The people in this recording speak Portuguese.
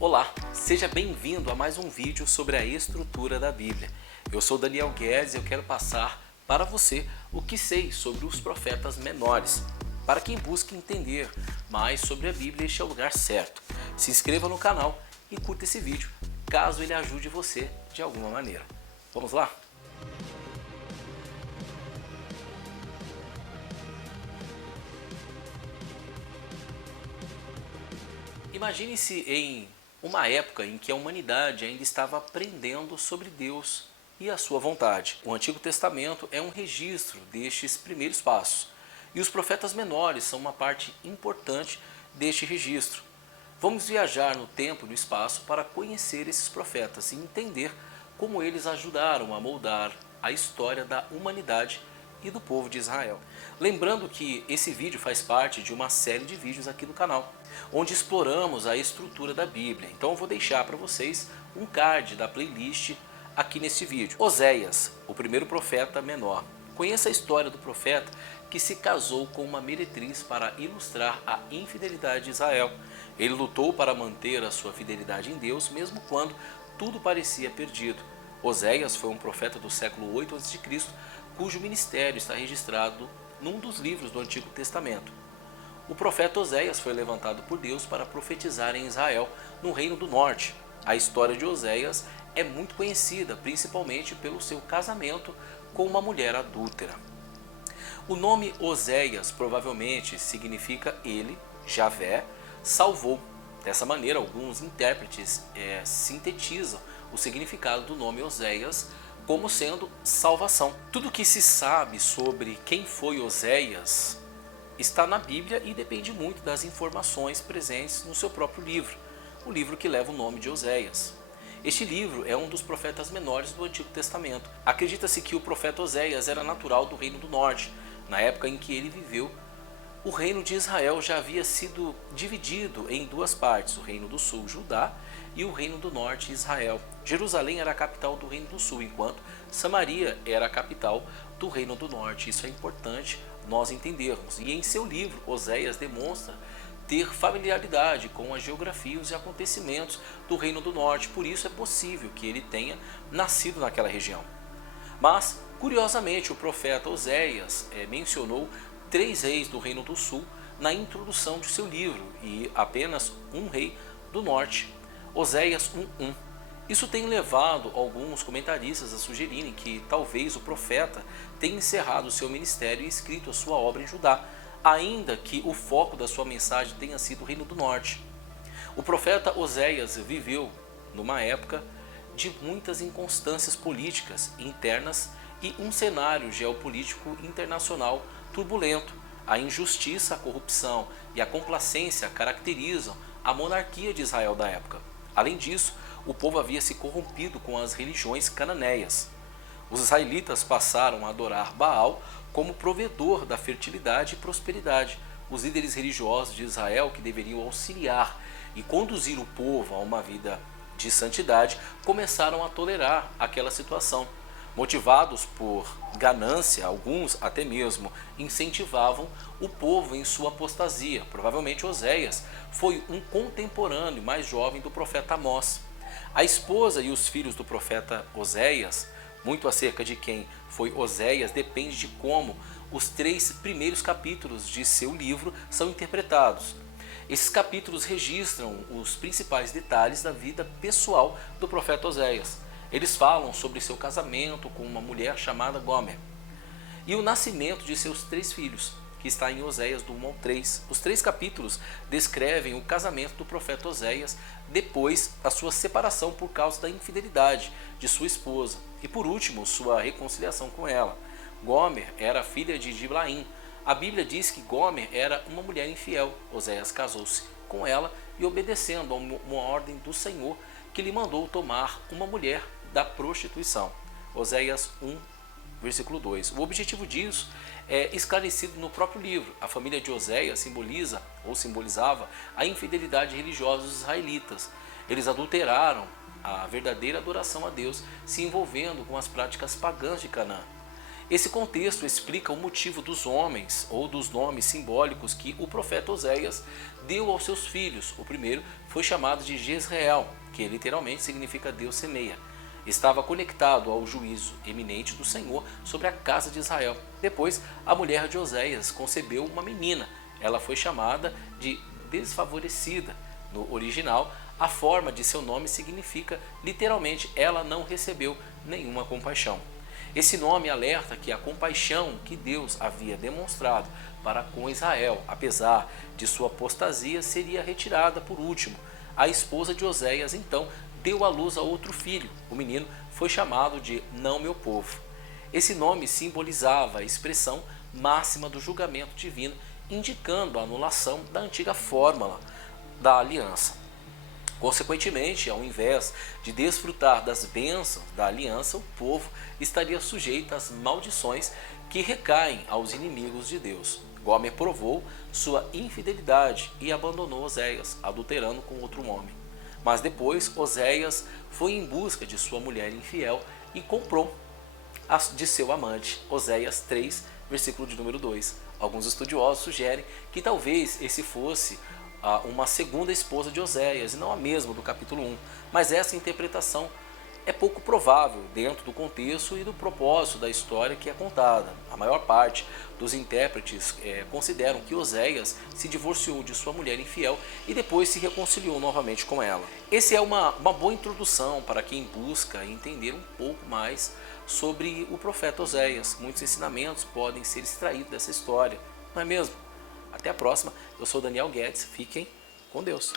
Olá, seja bem-vindo a mais um vídeo sobre a estrutura da Bíblia. Eu sou Daniel Guedes e eu quero passar para você o que sei sobre os profetas menores. Para quem busca entender mais sobre a Bíblia, este é o lugar certo. Se inscreva no canal e curta esse vídeo, caso ele ajude você de alguma maneira. Vamos lá? Imagine-se em uma época em que a humanidade ainda estava aprendendo sobre Deus e a sua vontade. O Antigo Testamento é um registro destes primeiros passos, e os profetas menores são uma parte importante deste registro. Vamos viajar no tempo e no espaço para conhecer esses profetas e entender como eles ajudaram a moldar a história da humanidade e do povo de Israel. Lembrando que esse vídeo faz parte de uma série de vídeos aqui no canal, onde exploramos a estrutura da Bíblia. Então eu vou deixar para vocês um card da playlist aqui nesse vídeo. Oséias, o primeiro profeta menor. Conheça a história do profeta que se casou com uma meretriz para ilustrar a infidelidade de Israel. Ele lutou para manter a sua fidelidade em Deus, mesmo quando tudo parecia perdido. Oséias foi um profeta do século 8 a.C., cujo ministério está registrado num dos livros do Antigo Testamento. O profeta Oséias foi levantado por Deus para profetizar em Israel, no Reino do Norte. A história de Oséias é muito conhecida, principalmente pelo seu casamento com uma mulher adúltera. O nome Oséias provavelmente significa ele, Javé, salvou. Dessa maneira, alguns intérpretes sintetizam o significado do nome Oséias como sendo salvação. Tudo que se sabe sobre quem foi Oséias está na Bíblia e depende muito das informações presentes no seu próprio livro, o livro que leva o nome de Oséias. Este livro é um dos profetas menores do Antigo Testamento. Acredita-se que o profeta Oséias era natural do Reino do Norte. Na época em que ele viveu, o reino de Israel já havia sido dividido em duas partes, o reino do sul, Judá, e o reino do norte, Israel. Jerusalém era a capital do reino do sul, enquanto Samaria era a capital do reino do norte. Isso é importante nós entendermos. E em seu livro, Oséias demonstra ter familiaridade com a geografia e os acontecimentos do reino do norte. Por isso é possível que ele tenha nascido naquela região. Mas, curiosamente, o profeta Oséias mencionou 3 reis do reino do sul na introdução de seu livro e apenas um rei do norte, Oséias 1:1. Isso tem levado alguns comentaristas a sugerirem que talvez o profeta tenha encerrado seu ministério e escrito a sua obra em Judá, ainda que o foco da sua mensagem tenha sido o reino do norte. O profeta Oséias viveu numa época de muitas inconstâncias políticas internas e um cenário geopolítico internacional turbulento. A injustiça, a corrupção e a complacência caracterizam a monarquia de Israel da época. Além disso, o povo havia se corrompido com as religiões cananeias. Os israelitas passaram a adorar Baal como provedor da fertilidade e prosperidade. Os líderes religiosos de Israel, que deveriam auxiliar e conduzir o povo a uma vida de santidade, começaram a tolerar aquela situação. Motivados por ganância, alguns até mesmo incentivavam o povo em sua apostasia. Provavelmente Oséias foi um contemporâneo mais jovem do profeta Amós. A esposa e os filhos do profeta Oséias, muito acerca de quem foi Oséias, depende de como os 3 primeiros capítulos de seu livro são interpretados. Esses capítulos registram os principais detalhes da vida pessoal do profeta Oséias. Eles falam sobre seu casamento com uma mulher chamada Gomer e o nascimento de seus 3 filhos, que está em Oséias do 1 ao 3. Os 3 capítulos descrevem o casamento do profeta Oséias, depois a sua separação por causa da infidelidade de sua esposa e, por último, sua reconciliação com ela. Gomer era filha de Diblaim. A Bíblia diz que Gomer era uma mulher infiel. Oséias casou-se com ela e, obedecendo a uma ordem do Senhor, que lhe mandou tomar uma mulher da prostituição. Oséias 1, versículo 2. O objetivo disso é esclarecido no próprio livro. A família de Oséias simboliza ou simbolizava a infidelidade religiosa dos israelitas. Eles adulteraram a verdadeira adoração a Deus, se envolvendo com as práticas pagãs de Canaã. Esse contexto explica o motivo dos homens ou dos nomes simbólicos que o profeta Oséias deu aos seus filhos. O primeiro foi chamado de Jezreel, que literalmente significa Deus semeia. Estava conectado ao juízo eminente do Senhor sobre a casa de Israel. Depois, a mulher de Oséias concebeu uma menina. Ela foi chamada de desfavorecida. No original, a forma de seu nome significa literalmente ela não recebeu nenhuma compaixão. Esse nome alerta que a compaixão que Deus havia demonstrado para com Israel, apesar de sua apostasia, seria retirada por último. A esposa de Oséias então deu à luz a outro filho. O menino foi chamado de Não Meu Povo. Esse nome simbolizava a expressão máxima do julgamento divino, indicando a anulação da antiga fórmula da aliança. Consequentemente, ao invés de desfrutar das bênçãos da aliança, o povo estaria sujeito às maldições que recaem aos inimigos de Deus. Gomer provou sua infidelidade e abandonou Oséias, adulterando com outro homem. Mas depois, Oséias foi em busca de sua mulher infiel e comprou de seu amante. Oséias 3, versículo de número 2. Alguns estudiosos sugerem que talvez esse fosse uma segunda esposa de Oséias e não a mesma do capítulo 1, mas essa interpretação é pouco provável dentro do contexto e do propósito da história que é contada. A maior parte dos intérpretes consideram que Oséias se divorciou de sua mulher infiel e depois se reconciliou novamente com ela. Essa é uma boa introdução para quem busca entender um pouco mais sobre o profeta Oséias. Muitos ensinamentos podem ser extraídos dessa história, não é mesmo? Até a próxima, eu sou Daniel Guedes, fiquem com Deus.